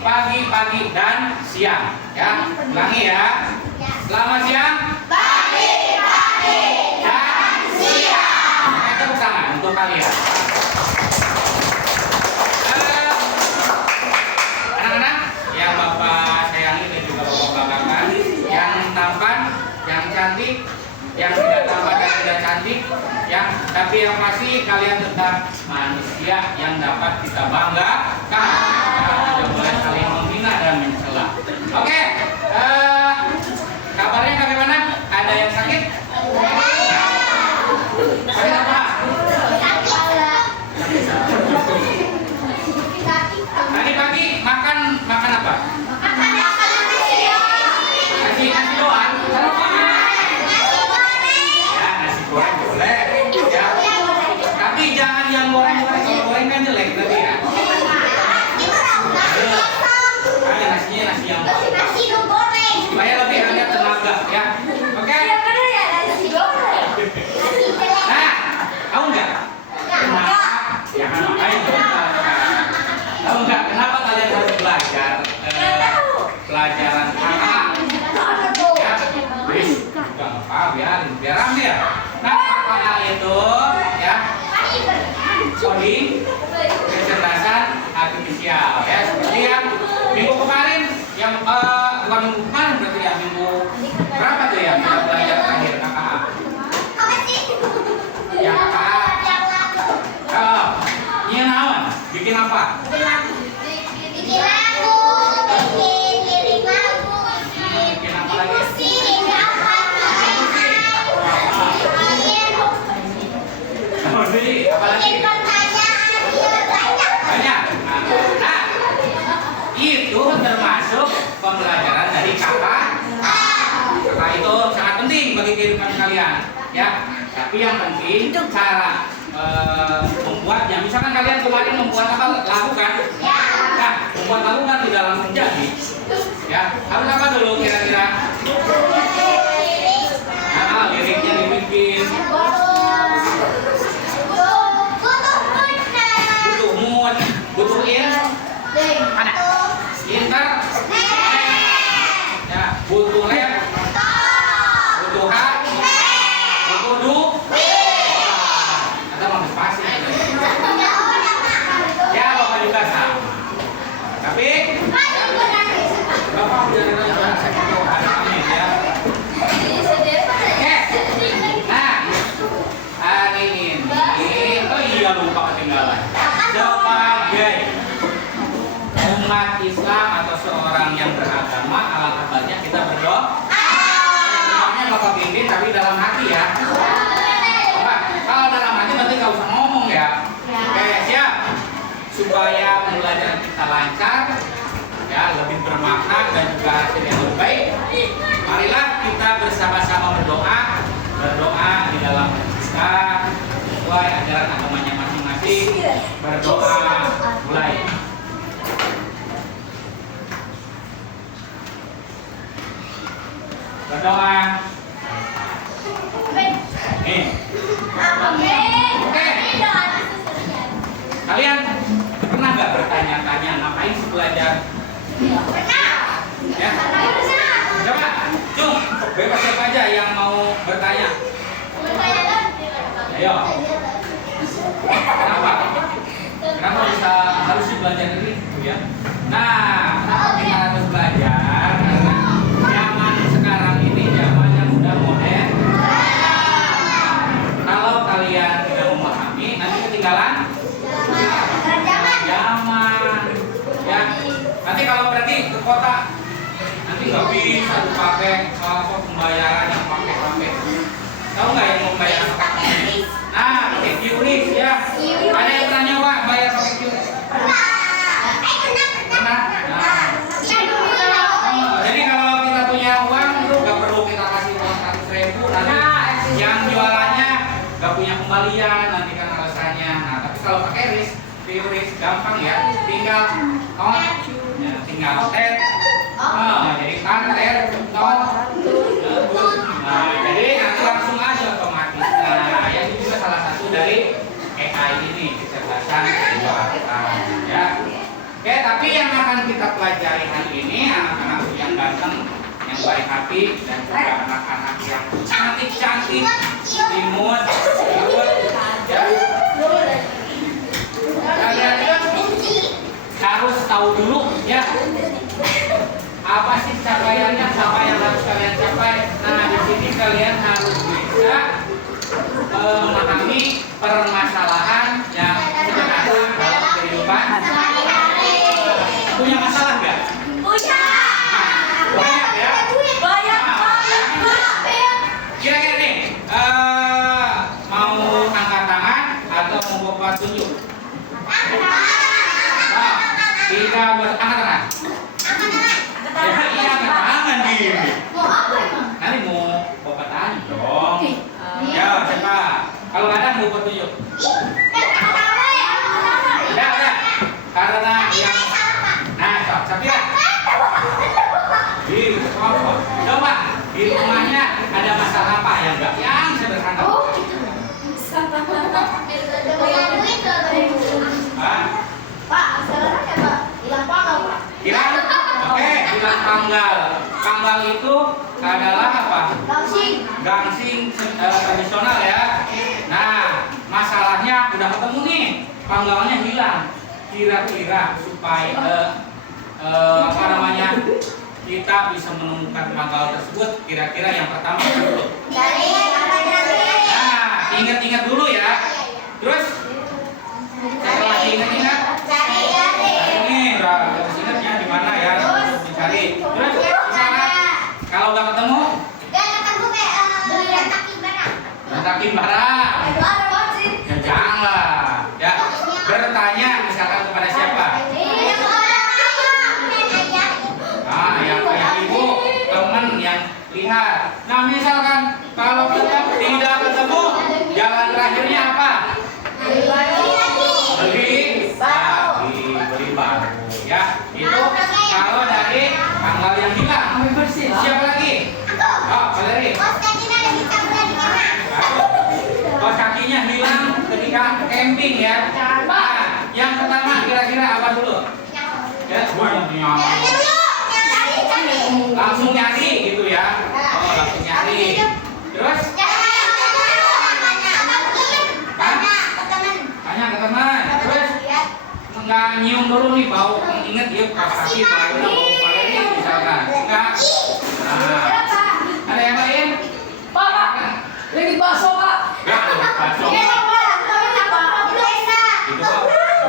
pagi dan siang. Ya, ulangi ya. Selamat siang. Pagi dan siang. Tepuk tangan untuk kalian. Anak-anak yang Bapak sayangi dan juga Bapak banggakan, yang tampan, yang cantik, yang tidak tampan dan tidak cantik, yang tapi yang pasti kalian tetap manusia yang dapat kita banggakan. Tidak boleh saling menghina dan mencela. Oke, kabarnya bagaimana? Ada yang sakit? Sakit apa? Tadi pagi makan apa? Nasi doang. Ya, nasi goreng boleh. Ya. Tapi jangan yang goreng-goreng. Kalau goreng kan jelek nanti ya. Ada nasinya nasi yang goreng. Supaya lebih ada tenaga ya. Oke. Nah, tahu nggak? Kenapa? Ya kan makanya tahu nggak kenapa kalian harus belajar pelajaran KKA? Ya, wis, nggak apa, biar rame ya. Nah, KKA itu ya coding kecerdasan artifisial ya. Seperti yang minggu kemarin, yang bukan minggu kemarin berarti ya, minggu berapa tuh ya kita belajar terakhir KKA? Ya KKA. Oh, ini naon? Bikin apa? Bikin lagu, bikin lirik lagu, Bikin apa lagi? musik, Apa lagi? bikin pertanyaan, Banyak. Nah, itu termasuk pembelajaran dari kakak. Kakak itu sangat penting bagi kehidupan kalian, ya. Tapi yang penting cara membuatnya. Misalkan kalian kemarin membuat apa lagu kan? Nah, membuat lagu kan tidak langsung jadi. Ya, harus apa dulu kira-kira? Nah, liriknya dibikin. Butuh mood, butuh mana? Inter, ya, butuh lab, butuh hak, butuh du, ada mau spasi. Ya, Bapak juga sama. Tapi, Bapak udah ada amin ya. Nah, hari ini, oh iya lupa ketinggalan. Sebagai umat Islam atau seorang yang beragama, alangkah baiknya kita berdoa. Doanya Bapak pimpin tapi dalam hati ya. Bapak, kalau dalam hati berarti nggak usah ngomong ya. Oke, siap. Supaya pembelajaran kita lancar, ya lebih bermakna dan juga hasil yang lebih baik. Marilah kita bersama-sama berdoa di dalam kita sesuai ajaran agamanya masing-masing. Berdoa mulai. Berdoa. Nih. Oke. Kalian pernah nggak bertanya-tanya ngapain sih belajar? Ya. Coba, cung, bebas siapa aja yang mau bertanya. Ayo. Kenapa? Kenapa harus belajar ini? Ya. Nah, kenapa kita harus belajar? Karena zaman sekarang ini zaman yang sudah modern. Kalau kalian tidak memahami, nanti ketinggalan zaman. Ya. Nanti kalau pergi ke kota, nanti nggak bisa dipakai pembayaran yang pakai. Tahu nggak yang membayar pakai? Nah, pakai QRIS ya. Ada yang pernah nyoba bayar pakai QRIS? Pernah? Nah. Jadi kalau kita punya uang, nggak perlu kita kasih uang 100.000. Nanti yang jualannya nggak punya kembalian, nanti kan alasannya. Nah, tapi kalau pakai QRIS gampang ya. Tinggal tinggal tet. Jadi kan tet, not. Nah, jadi nanti langsung aja otomatis. Nah, ya itu juga salah satu dari AI ini, kecerdasan buatan ya. Oke, tapi yang akan kita pelajaran hari ini anak-anak yang ganteng, yang baik hati, dan juga anak-anak yang cantik-cantik, imut, ya. Kalian harus tahu dulu ya apa sih capaiannya, apa yang harus kalian capai. Nah, di sini kalian harus bisa memahami permasalahan yang sebenarnya dalam kehidupan. Punya masalah nggak? Punya. Banyak ya? Banyak banget. Kira-kira nih, mau angkat tangan atau mau bawa tunjuk? Nah, kita angkat tangan. Ya, iya angkat tangan gini. Mau apa emang? Nanti mau bawa tangan dong. Ya, siapa? Kalau ada mau bawa tunjuk. Udah. Karena yang Safira. Coba di rumahnya ada masalah apa ya enggak? Yang sederhana. Oh, gitu. Punya duit Hah? Pak, masalahnya Pak, hilang panggal Pak. Hilang? Oke, hilang panggal. Panggal itu adalah apa? Gangsing tradisional ya. Nah, masalahnya udah ketemu nih, panggalnya hilang. Kira-kira supaya apa namanya, kita bisa menemukan panggal tersebut, kira-kira yang pertama dulu. Nah, ingat-ingat dulu ya. Terus setelah ingat-ingat, ini harus ingatnya di mana ya untuk mencari. Terus misalkan kalau nggak ketemu, bentakin barang. Ya janganlah. Ya bertanya misalkan kepada siapa? Nah, yang ibu, teman yang lihat. Nah, misalkan kalau kita tidak ketemu, jalan terakhirnya apa? Beli baru. Ya, itu kalau dari tanggal yang hilang. Siapa lagi? Oh, Valeri. Kos kakinya hilang ketika camping ya. Nah, yang pertama kira-kira apa dulu? Ya, langsung nyari gitu ya. Oh, langsung nyari. Terus tanya ke teman. Terus nggak nyium dulu nih bau. Ingat ya, pas kaki bau Valeri misalkan. Enggak. Nah, ada yang lain? Pak, lagi bakso Pak. Enggak, bakso. Itu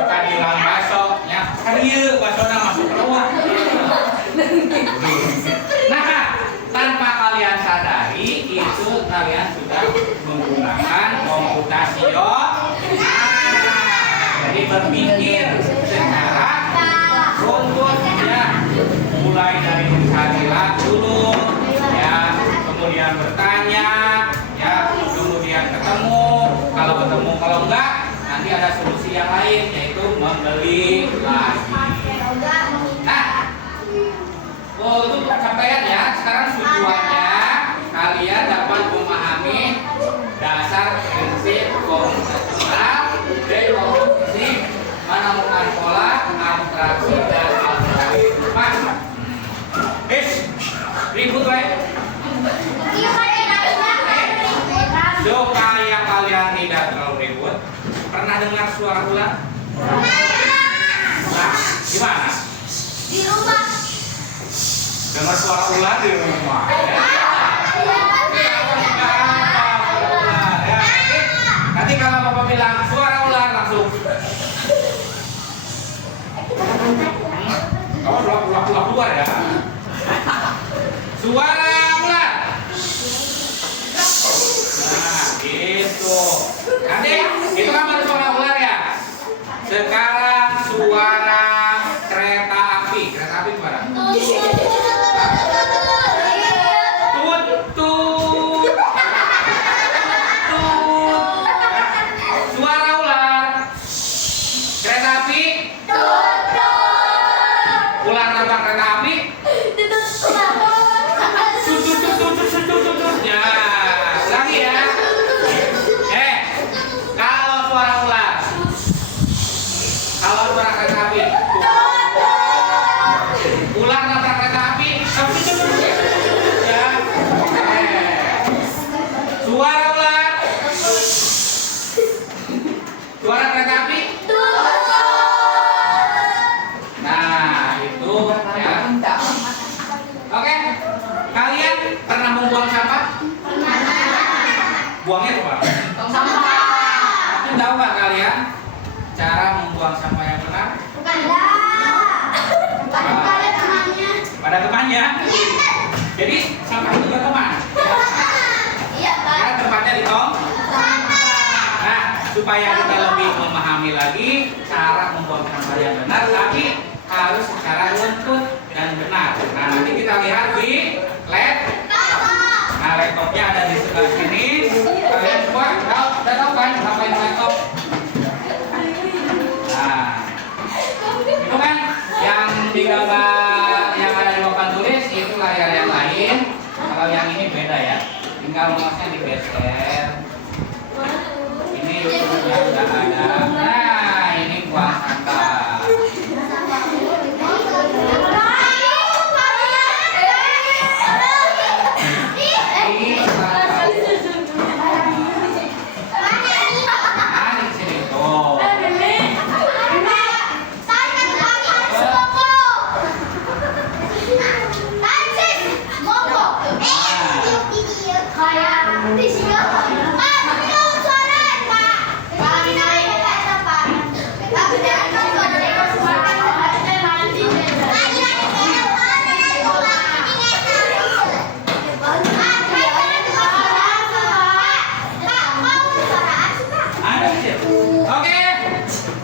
bukan hilang bakso, ya. Kan iya bakso masuk keluar. Nah, tanpa kalian sadari itu kalian sudah menggunakan komputasional. Jadi berpikir secara runtut ya, mulai dari mencari dulu ya, kemudian bertanya ya, kemudian ketemu, kalau enggak nanti ada solusi yang lain yaitu membeli lagi. Nah, itu pencapaian ya. Sekarang tujuannya kalian dapat memahami dasar prinsip komputasional, dekonstruksi, menemukan pola, abstraksi dan algoritma. Ribut baik. Supaya kalian tidak terlalu ribut, pernah dengar suara ular? Nah, gimana? Di rumah. Dengar suara ular di rumah. Ya. Nanti kalau Bapak bilang suara ular langsung. Kalau keluar ya. Suara ular. Nah, gitu. Nanti itu kan baru suara ular ya. Sekarang suara kereta api. Kereta api gimana? Tut tut. Suara ular. Kereta api. Ular nabrak kereta api. Jadi sampah itu jatuh mana? Iya, Pak. Ya, tempatnya di tong. Nah, supaya kita lebih memahami lagi cara membuang sampah yang benar, tapi harus secara runtut dan benar. Nah, nanti kita lihat di laptop. Nah, laptopnya ada di sebelah sini. Kalian semua udah tahu kan apa yang laptop? Nah, itu kan yang di gambar yang ada di papan tulis itu layar yang lain. Kalau yang ini beda ya. Tinggal mouse-nya digeser. Ini YouTube-nya udah ada. Nah, ini buang sampah. Ini sampah. Nah, di sini tuh. Ada di situ. Oke.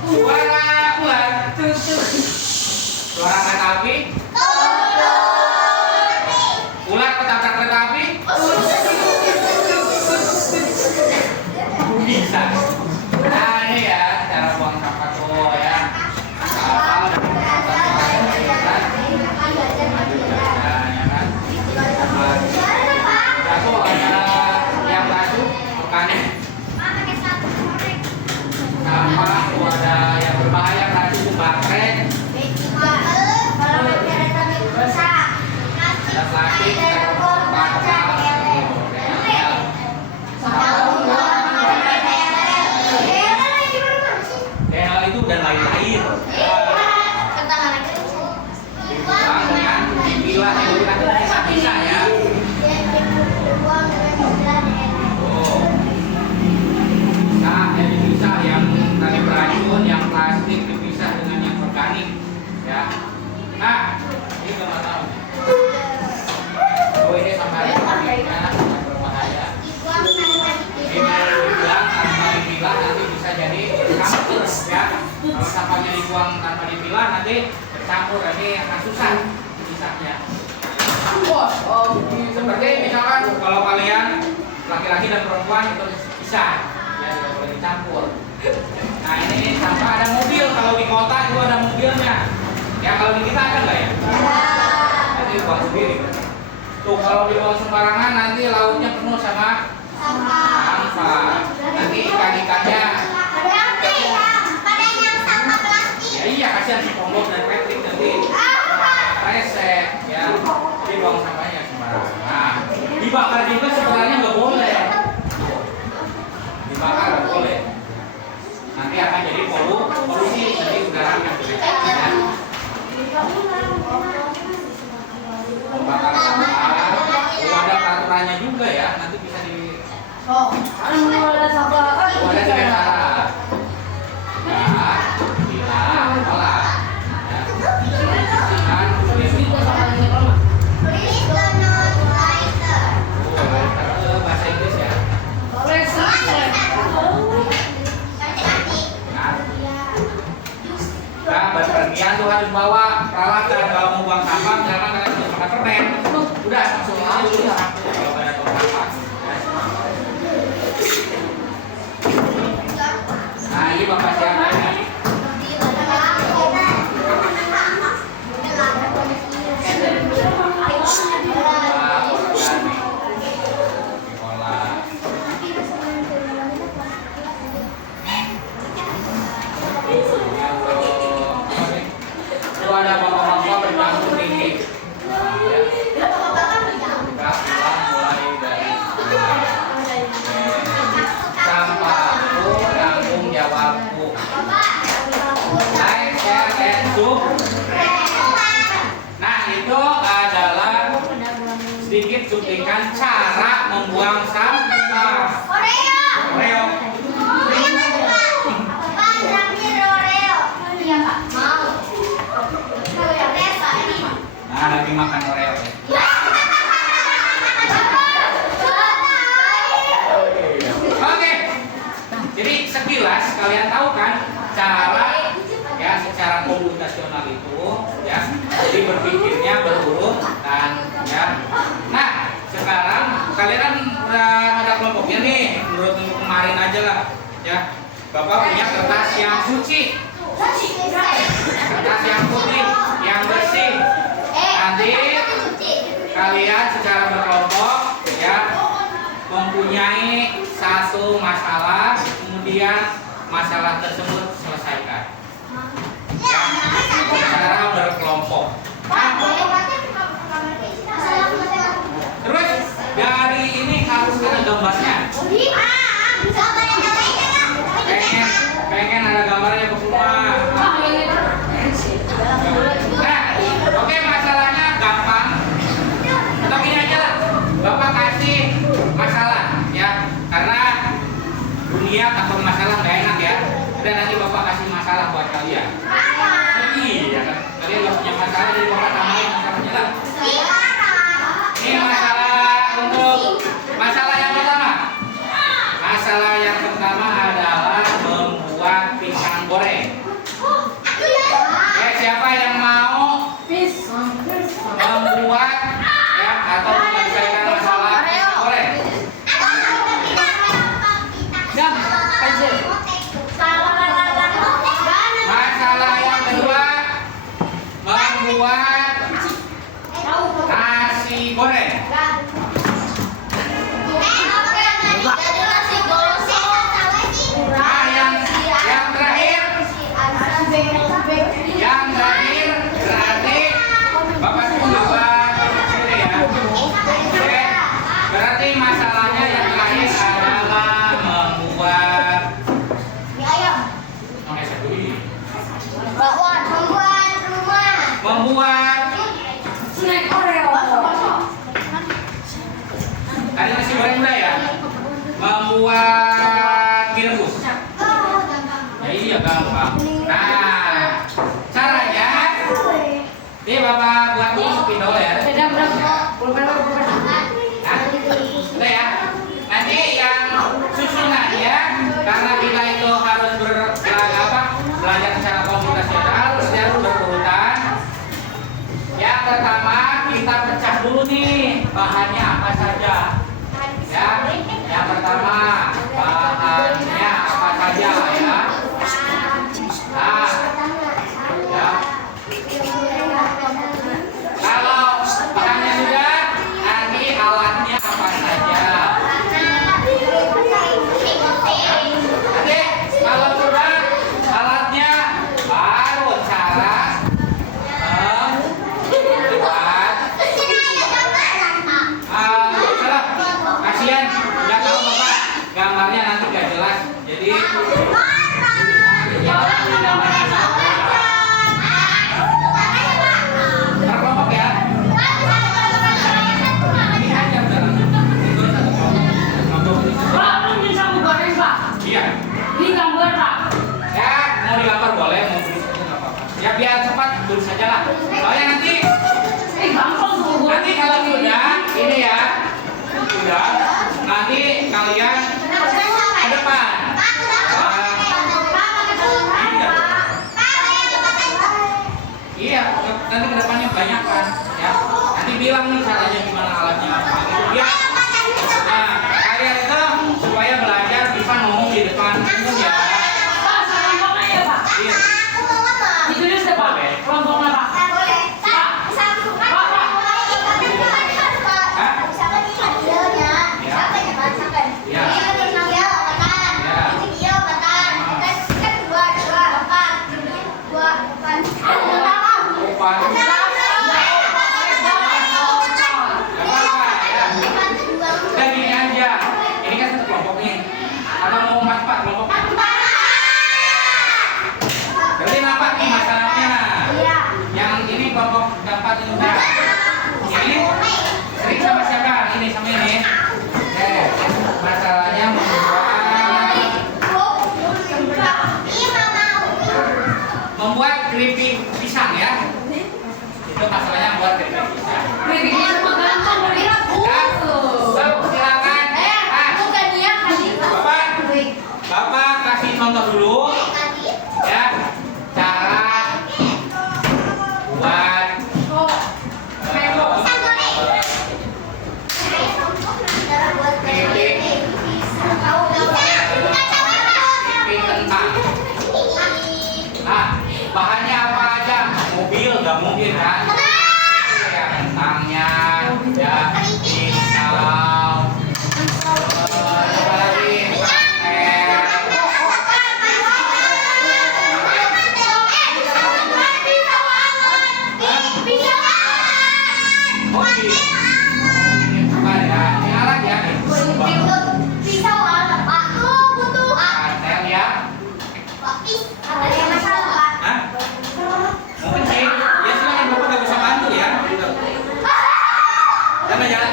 Suara ular. Suara kereta api. Ular ketabrak kereta api. Bisa. Nah, ini ya cara buang sampah tuh ya. Asal dan Satu ada yang masuk bukannya sampah tuh ada yang berbahaya racun baterai. Ada plastik, bakal, DNA itu dan lain-lain. Dibuang dengan bilah itu nanti bisa ya. Tuh. Nah, jadi bisa yang tadi beracun, yang plastik dipisah dengan yang organik, ya. Nah, ini nggak tahu. Oh, ini sama organiknya yang berbahaya. Ini dibuang tanpa dipilah nanti bisa jadi campur, ya. Kalau sampahnya dibuang tanpa dipilah nanti bercampur, nanti akan susah pisahnya. Seperti misalkan kalau kalian laki-laki dan perempuan itu bisa, ya tidak boleh dicampur. Nah, ini sampah ada mobil, kalau di kota itu ada mobilnya. Ya kalau di kita ada nggak ya? Nanti buang sendiri. Tuh kalau dibuang sembarangan nanti lautnya penuh sama sampah. Nanti ikan-ikannya. Ya iya, kasihan si Ponggok dan Patrick nanti resek ya. Jadi buang sampahnya sembarangan. Nah, dibakar juga sebenarnya nggak boleh. Dibakar nggak boleh. Nanti akan jadi polusi, jadi udaranya jelek. Ya. Membakar sampah, ada peraturannya juga ya. Nanti bisa di. Ada sampah. Ada tiga cara. Nah, bilang, olah. Ya. Kan, bahasa Inggris ya. Nah, berpergian tuh harus bawa peralatan kalau mau buang sampah, misalkan kalian harus pakai permen. Udah masukin aja dulu sampah kalau ada tong sampah. Nah, ini bapak siapa ya? Ada bapak-bapak bercampur tinggi. Kita mulai dari sampahku, tanggung jawabku. Like, share, and subscribe. Nah, itu adalah sedikit cuplikan cara membuang sampah. Oreo. Nah, lagi makan Oreo. ya. Nah, sekarang kalian kan udah ada kelompoknya nih, menurut minggu kemarin aja lah, ya. Bapak punya kertas yang suci, kertas yang putih, yang bersih. Nanti kalian secara berkelompok, ya, mempunyai satu masalah, kemudian masalah tersebut selesaikan. Ya, secara berkelompok. Nah, terus dari ini harus ada gambarnya. Pengen ada gambarnya ke semua. Nah, oke, masalahnya gampang. Atau gini aja lah, Bapak kasih masalah, ya, karena dunia takut masalah nggak enak ya. Dan nanti Bapak kasih masalah buat kalian. Iya kan, kalian nggak punya masalah jadi Bapak tambahin masalahnya lah. Ini masalah yang pertama. Masalah yang pertama adalah membuat pisang goreng. Siapa yang mau membuat, ya, atau menyelesaikan masalah pisang goreng? Masalah yang kedua, membuat nasi goreng. Nah, yang terakhir berarti Bapak sendiri ya. Oke, berarti masalahnya yang terakhir adalah membuat snack Oreo. ada nasi goreng udah ya. Membuat mie rebus. Ya iya gampang. Nah, caranya ini Bapak buat dulu spidol ya. Nah, udah ya. Nanti yang susunannya, karena kita itu harus belajar secara komputasional, harus berurutan. Yang pertama kita pecah dulu nih bahannya apa saja. Ya, yang pertama bahannya apa saja ya. Nah, ya. Kalau bahannya sudah, Ya, pisau. Apa lagi? Oh iya. Apa ya? Ini alat ya. Pisau ada Pak. Butuh. Katel ya. Ada yang masalah Pak. Hah? Mungkin sih. Ya silakan Bapak nggak bisa bantu ya. Jangan jalan.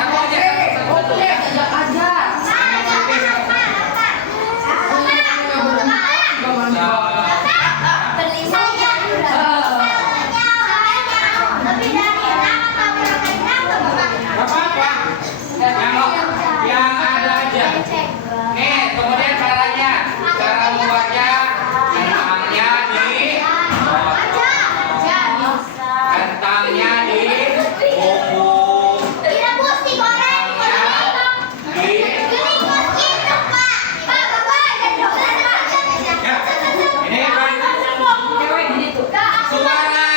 Satu aja. Satu ya. Ajak aja. Beli saja. Lebih dari Apa-apa. Yang ada aja. Nih, kemudian caranya. Cara membuatnya. Kentangnya di bumbu. Tidak mesti goreng. Ya, ini kan Cewek gini tuh. suara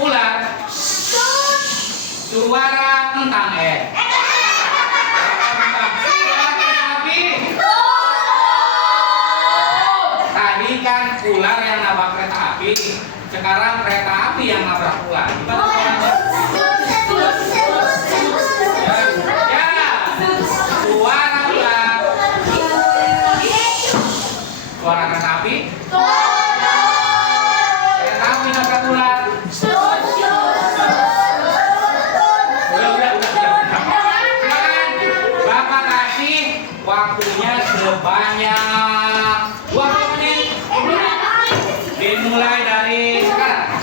ular, suara kentang suara api. Tadi kan ular yang nabrak kereta api, sekarang kereta api yang nabrak ular. Gimana suaranya? Ya, suara ular, suara kereta api, kereta api nabrak ular. Udah. Silakan, Bapak kasih waktunya sebanyak 20 menit. Dimulai dari sekarang.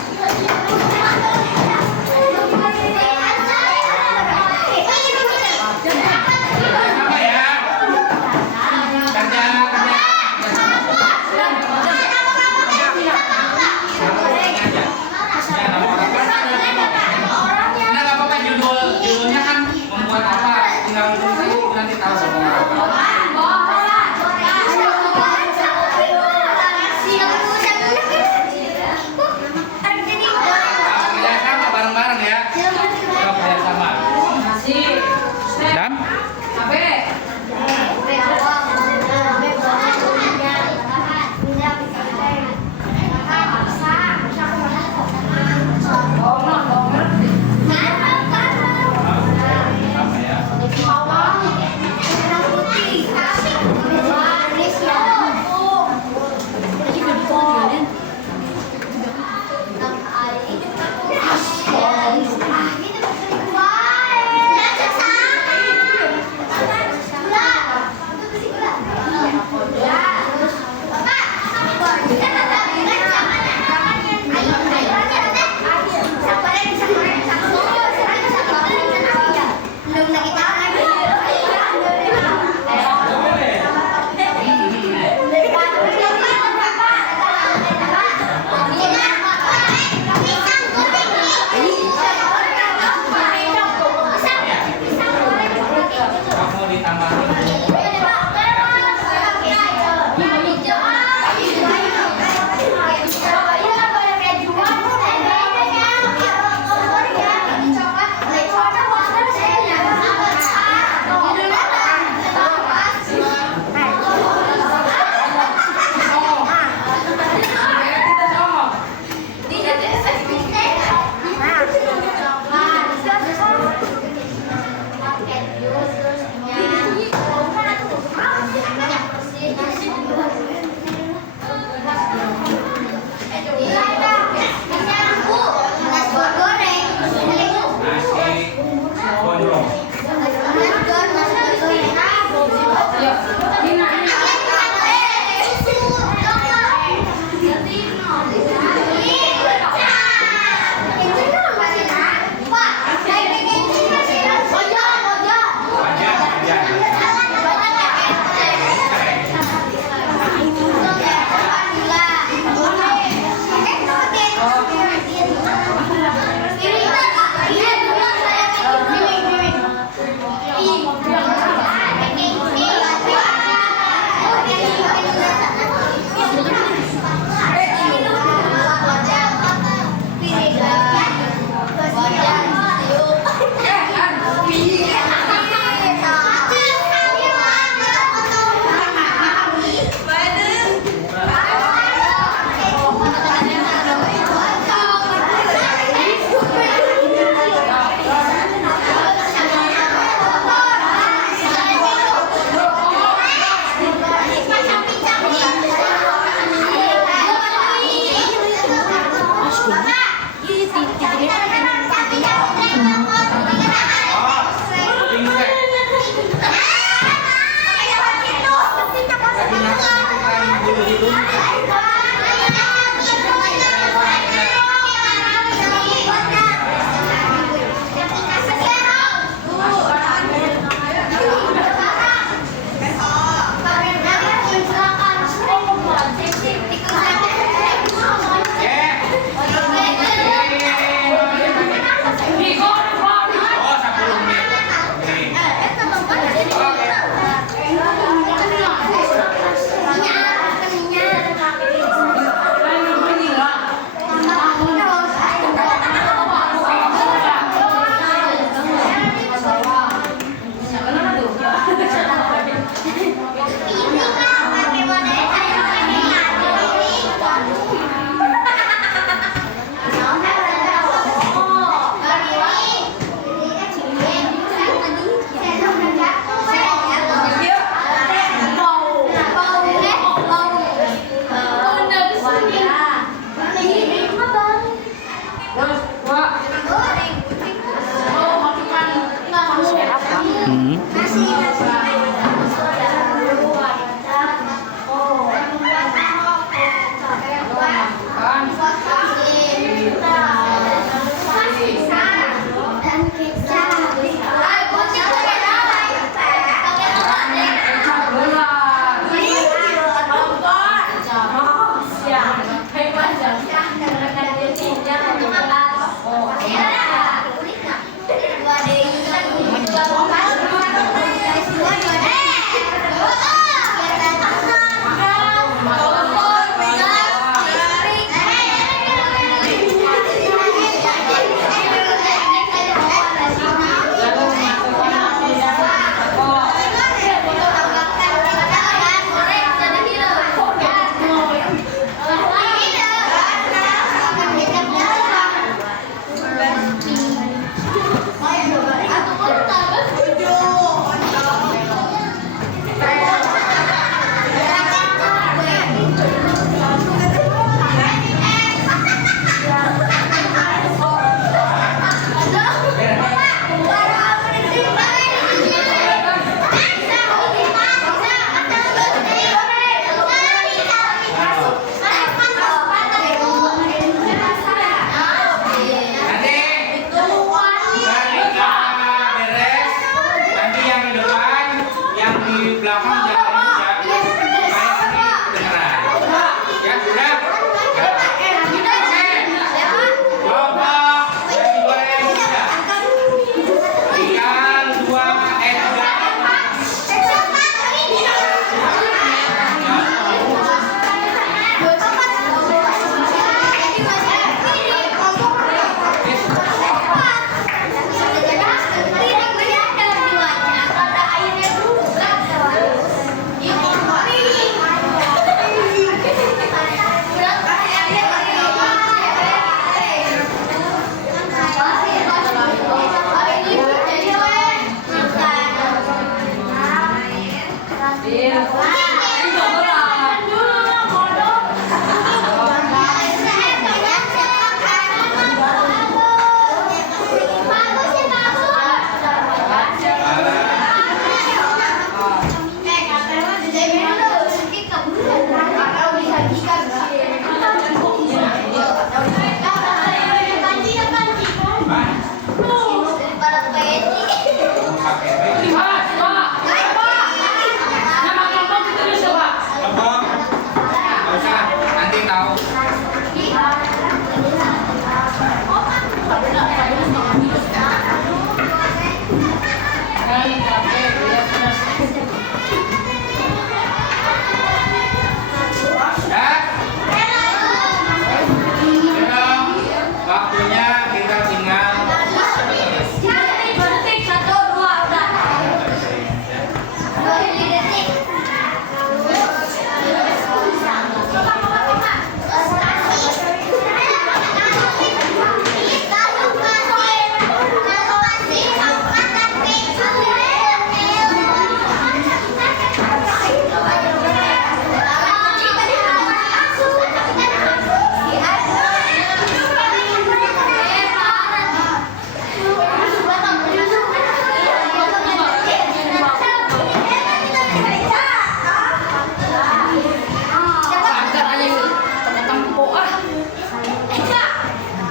Hmm.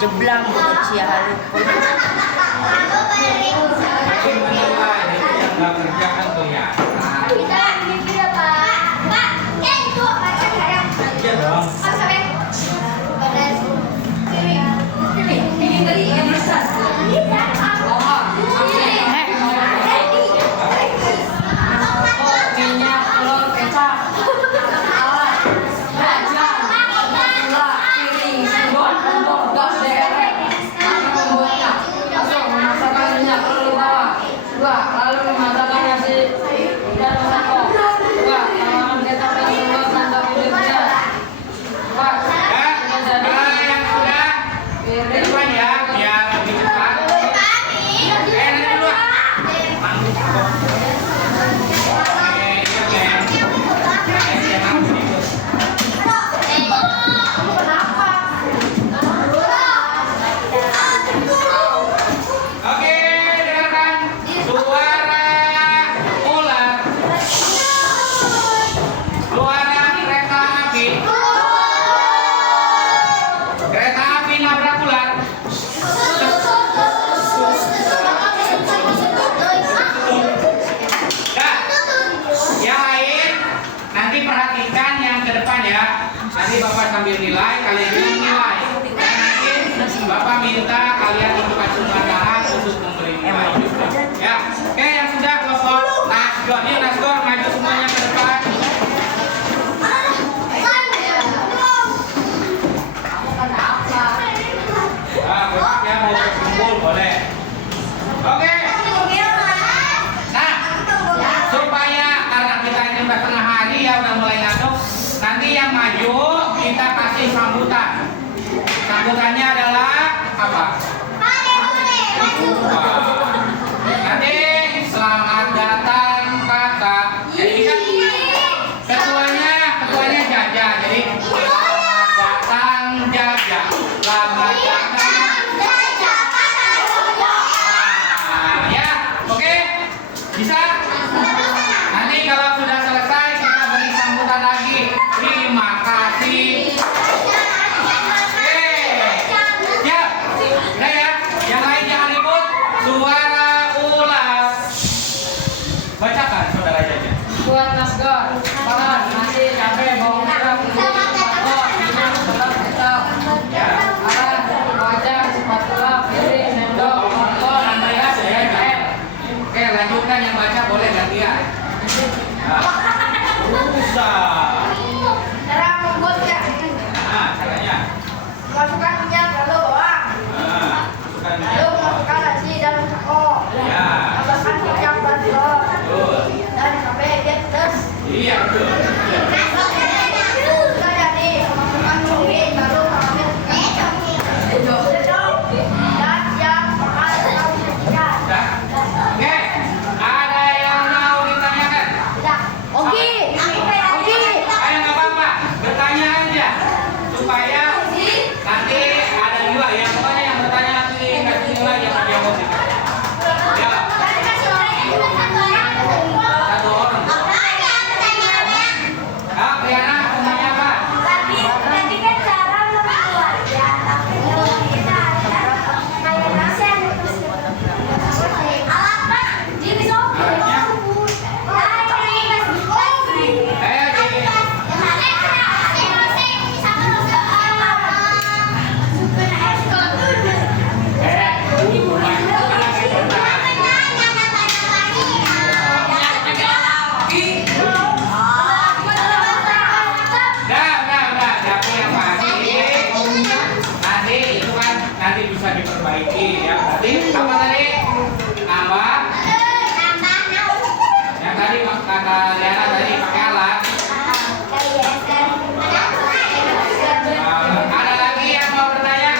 Jeblang buat sia harupun. Nggak kerjakan tuh ya. Iya dong. Ini tadi yang besar. Minyak, telur, kecap, alat, baja, gula, piring, sendok, gas derek, membuat Iya betul. Dah. Oke, ada yang mau ditanyakan? Oke. Oke. Ayo nggak apa-apa, bertanya aja supaya nanti ada nilai ya. Pokoknya yang bertanya nanti kasih nilai yang dia mau sih. Ya, satu orang. Ah, Riana, semuanya apa? Udah, tapi yang pasti nanti itu kan nanti bisa diperbaiki ya. Tadi apa tadi? Nambah. Yang tadi kata Riana tadi pakai alat. Ada lagi yang mau bertanya?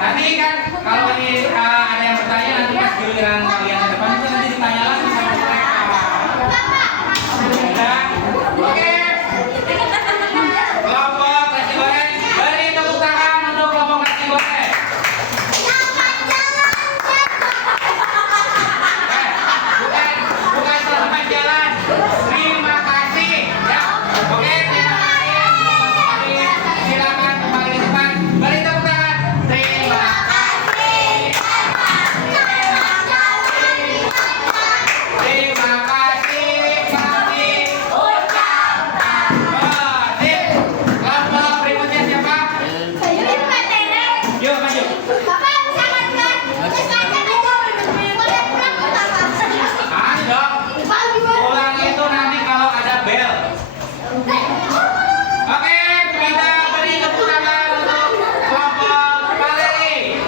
Nanti kan kalau ini ada yang bertanya nanti pas giliran kalian ke depan itu nanti ditanya lagi sama mereka. Udah? Oke. Kelompok nasi goreng, beri tepuk tangan untuk kelompok nasi goreng. Bukan selamat jalan. Terima kasih. Ya. Oke, terima kasih. Silakan kembali ke depan. Beri tepuk tangan. Terima kasih. Terima kasih kami ucapkan. Sip. Kelompok berikutnya siapa? Yuk maju. Dong. Pulang itu nanti kalau ada bel. Oke, kita beri tepuk tangan untuk kelompok Valeri.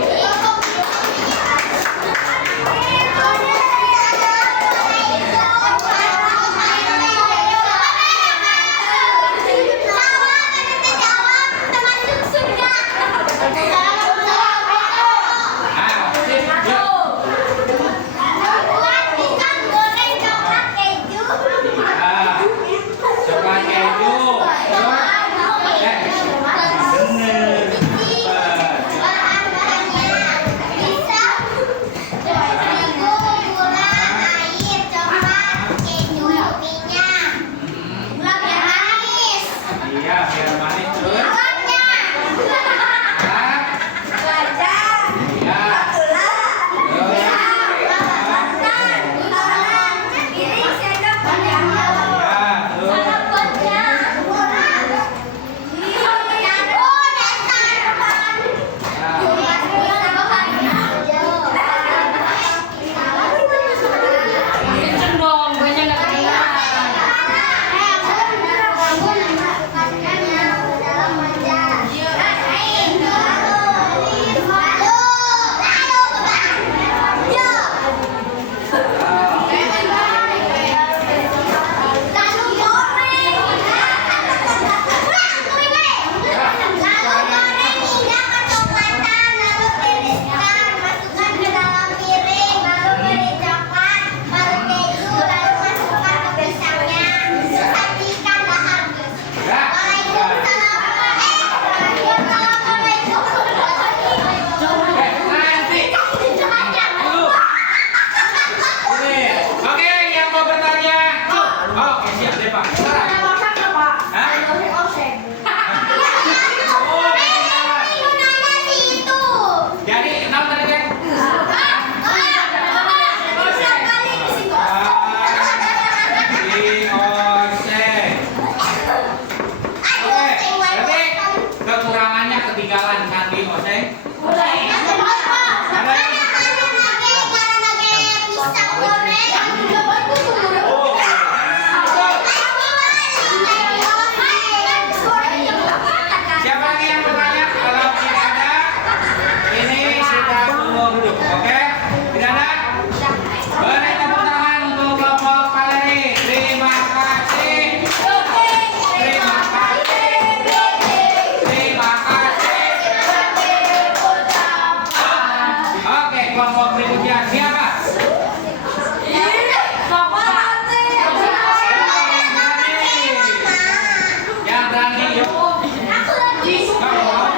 kelompok berikutnya siapa? Yang berani yuk. Kamu mau?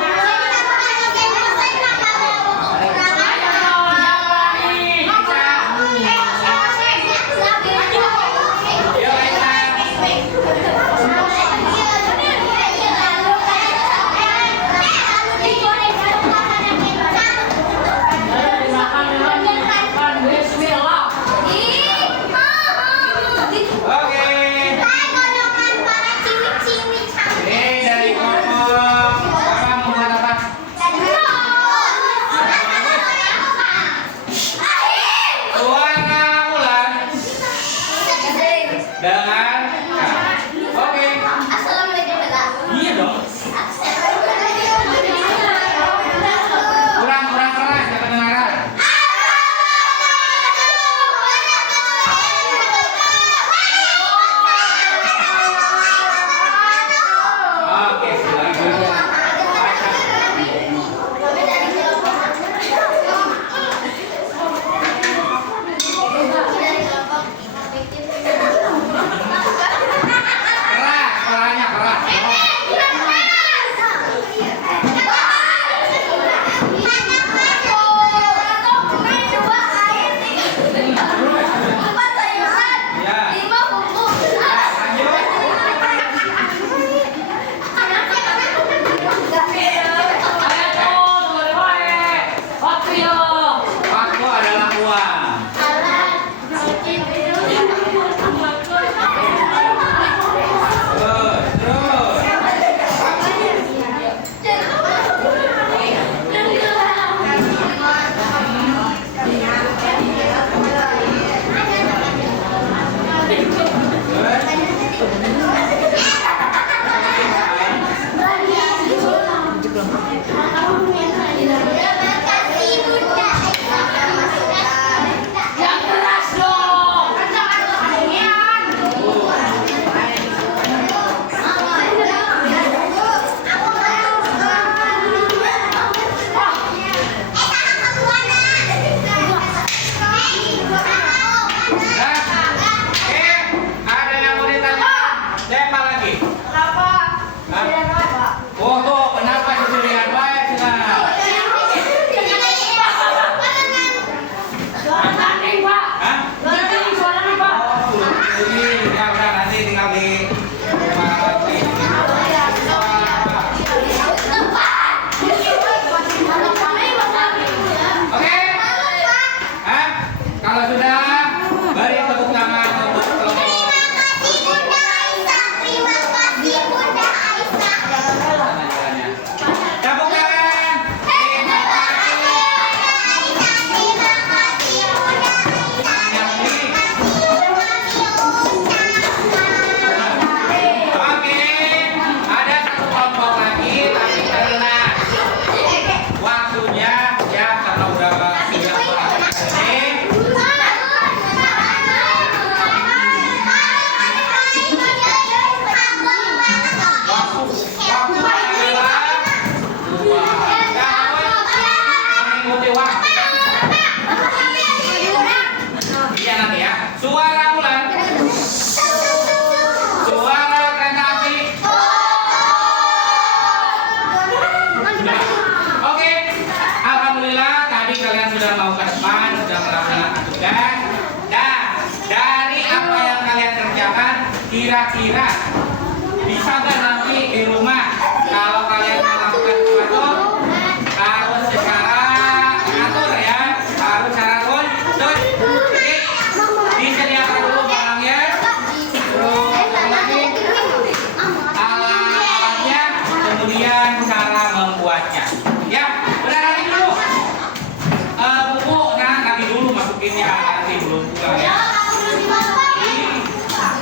Oke. Ini dari kelompok apa membuat apa? Warna ular dengan oke. Iya dong. Kurang keras ya kedengaran. Oke, silakan. Keras, suaranya keras. Ya. Waktu adalah uang. Terus. Ada yang mau ditanya? Siapa lagi? Oh tuh, kenapa sih lihat baik senang? Hah? Ini ya udah nanti tinggal di Oke? Hah? Kalau sudah, beri tepuk tangan untuk kelompok. Tepuk tangan. Terima kasih. Oke, ada satu kelompok lagi, tapi karena waktunya ya karena udah siap ini. Waktu adalah mengikuti waktu. Iya nanti ya. Suara ular. Suara kereta api. Oke. Alhamdulillah tadi kalian sudah mau ke depan, sudah melaksanakan tugas. Dan dari apa yang kalian kerjakan, kira-kira bisa nggak nanti di rumah kalau kalian melakukan sesuatu harus secara teratur ya, harus secara khusus. Jadi disediakan dulu barangnya, terus lagi alat-alatnya, kemudian cara membuatnya. Ya, udah nanti dulu. Buku, nah nanti dulu masukinnya, nanti belum buka ya.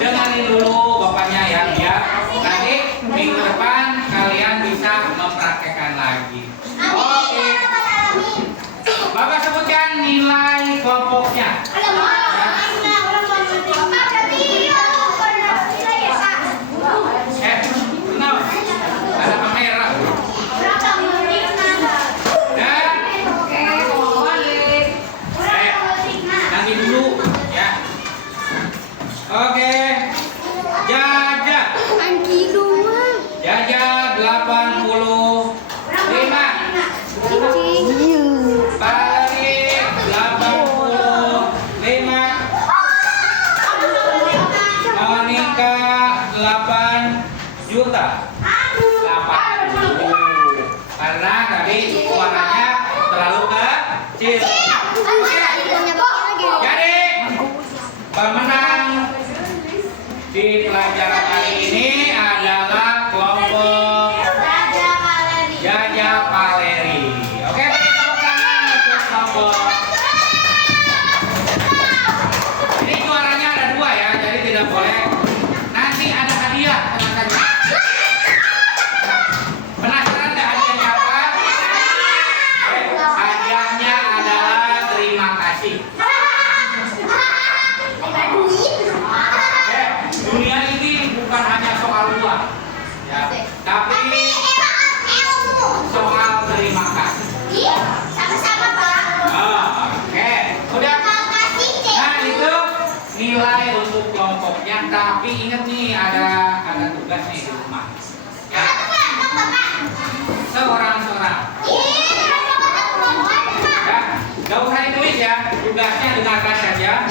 Dengerin dulu bapaknya ya, biar nanti minggu depan kalian bisa kecil. Jadi pemenang di pelajaran kali ini adalah kelompok Jaja Valeri. Oke, beri tepuk tangan untuk kelompok. Ini juaranya ada 2 ya, jadi tidak boleh. Nanti ada hadiah, tenang saja. Penasaran nggak hadiahnya apa? Hadiahnya adalah terima kasih. Dunia ini bukan hanya soal uang, ya, tapi soal terima kasih. Sama-sama, Pak. Oke, udah. Nah itu nilai untuk kelompoknya. Tapi ingat nih ada tugas nih di rumah. Ya, seorang-seorang. Ya, gak usah ditulis ya. Tugasnya dengarkan saja.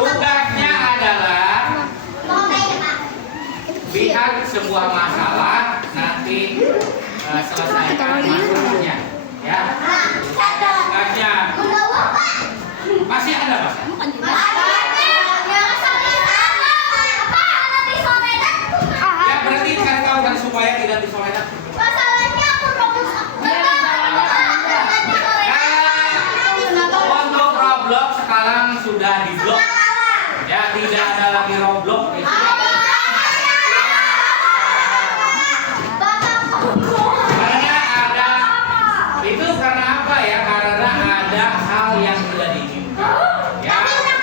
Tugasnya adalah lihat sebuah masalah, nanti selesaikan masalahnya. Ya, tugasnya masih ada mas? Ya berarti kan tahu kan supaya tidak disolekan. Untuk Roblox sekarang sudah di blok. Ya tidak ada lagi Roblox. Karena ada itu karena apa ya? Karena ada hal yang tidak diinginkan. Ya. Nah, yang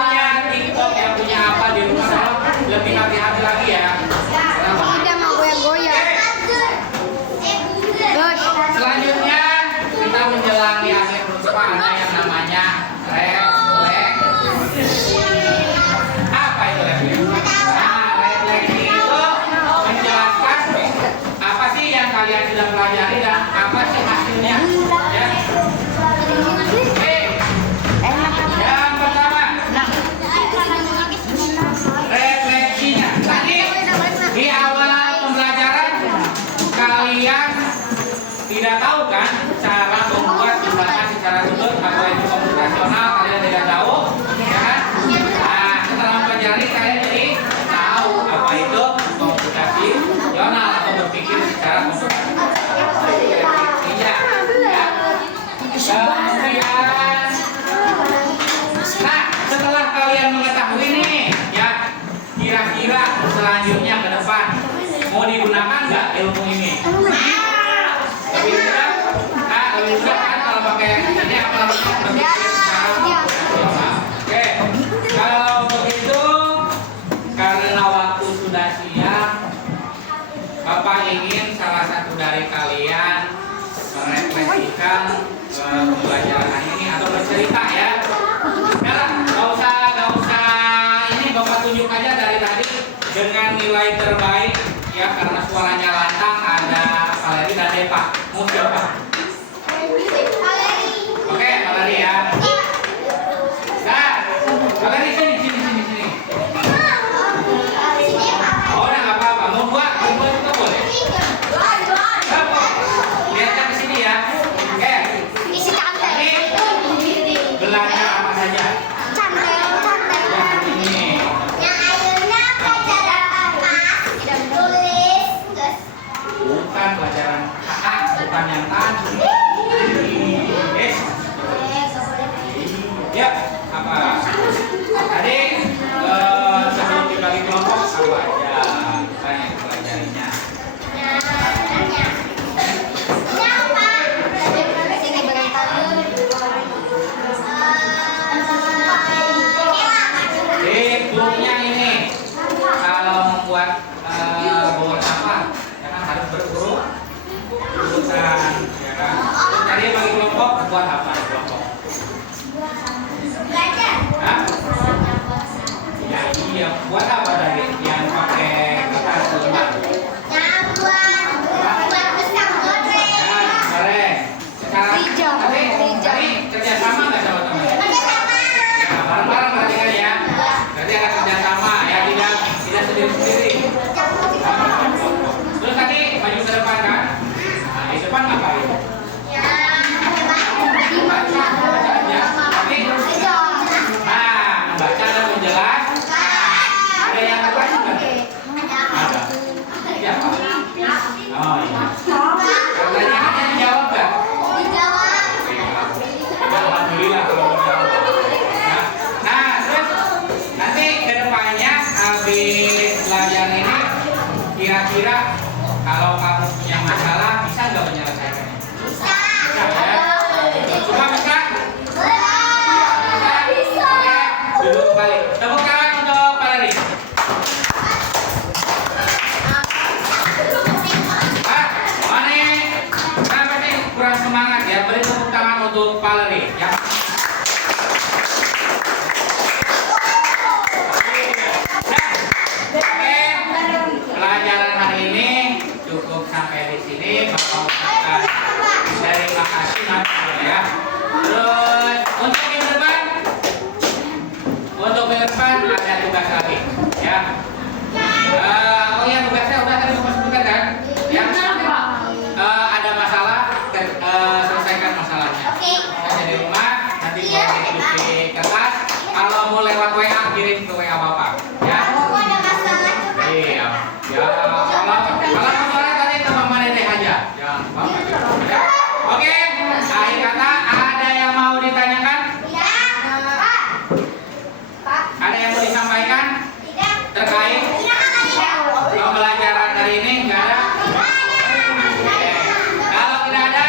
punya TikTok, yang punya apa di rumah lebih hati-hati lagi ya. Tidak mau goyang-goyang. Selanjutnya kita menjelang di akhir pertemuan ada yang namanya refleksi. Apa itu refleksi? Nah, refleksi itu menjelaskan apa sih yang kalian sudah pelajari dan apa sih hasilnya. Ya. Oke. Yang pertama, refleksinya. Tadi di awal pembelajaran kalian tidak tahu kan cara membuat misalkan secara sudut atau itu komputasional, kalian tidak tahu, ya kan? Nah, setelah mempelajari kalian jadi tahu apa itu komputasional atau berpikir secara komputasional. Iya, ya. Kemudian, nah setelah kalian mengetahui nih, ya kira-kira selanjutnya ke depan mau digunakan nggak ilmu ini? Lebih mudah, lebih mudah kan kalau pakai ini apa namanya berpikir secara komputasional. Oke, kalau begitu karena waktu sudah siang, Bapak ingin salah satu dari kalian merefleksikan pembelajaran ini atau bercerita ya. Nggak usah ini Bapak tunjuk aja dari tadi dengan nilai terbaik ya, karena suaranya lantang. Ada Valeri dan Depa. Mau siapa? Oke, Valeri ya. Nah, Valeri sini. Oh, udah nggak apa-apa. Mau dua juga boleh. Lihatnya ke sini ya. Oke. Ini gelarnya apa saja? Ini. Bukan pelajaran kakak, bukan yang tadi. Yes. Ya, apa? Tadi sebelum dibagi kelompok apa aja kita yang pelajarinya? Di bukunya ini kalau membuat bobot sampah ya kan harus berurutan ya kan. Jadi bagi kelompok buat apa kelompok? Hah? siapa? Oh iya. Pertanyaannya dijawab nggak? Alhamdulillah kalau dijawab. Nah, terus nanti kedepannya habis belajar ini, kira-kira kalau kamu punya masalah bisa nggak menyelesaikannya? Bisa ya? Cuma bisa? Bisa. Duduk kembali. Tepuk tangan untuk Pak Leri. Kenapa nih kurang semangat ya? Beri tepuk tangan untuk Pak Leri ya. Pelajaran hari ini cukup sampai di sini. Bapak ucapkan terima kasih ya. Terus untuk minggu depan, ada tugas lagi ya. Oh iya, tugasnya udah tadi Bapak sebutkan kan? Ya. Ada masalah, selesaikan masalahnya. Saya di rumah, nanti boleh ditulis di kertas. Kalau mau lewat WA, kirim ke WA Bapak ya. Iya. Ya, kalau masalah tadi ke Mama Dede aja. Jangan lupa. Ya. Oke, akhir kata ada yang mau ditanyakan? Ada yang mau disampaikan? Terkait pembelajaran hari ini? Enggak ada? Kalau tidak ada,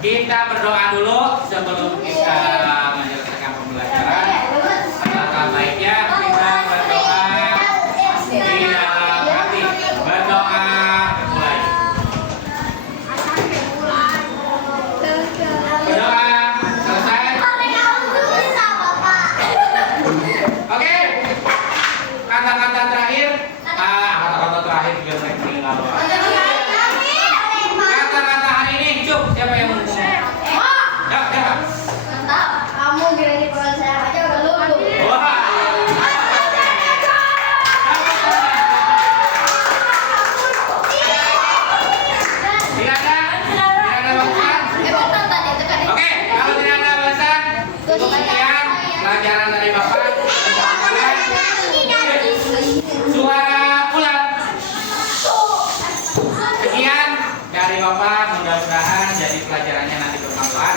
kita berdoa dulu sebelum kita menyelesaikan pembelajaran. Alangkah baiknya kita berdoa di dalam hati. Berdoa mulai. Berdoa selesai. Oke. Kata-kata terakhir. Kata-kata terakhir juga saya tinggal. Kata-kata hari ini, cuk. Siapa yang mau ngomong? Siapa? Kamu gini kalau saya aja udah lulu. Wah. Tidak ada balasan. Oke, kalau tidak ada balasan, cukup sekian pelajaran dari Bapak. Suara ulang. Sekian dari Bapak, mudah-mudahan jadi pelajarannya nanti bermanfaat.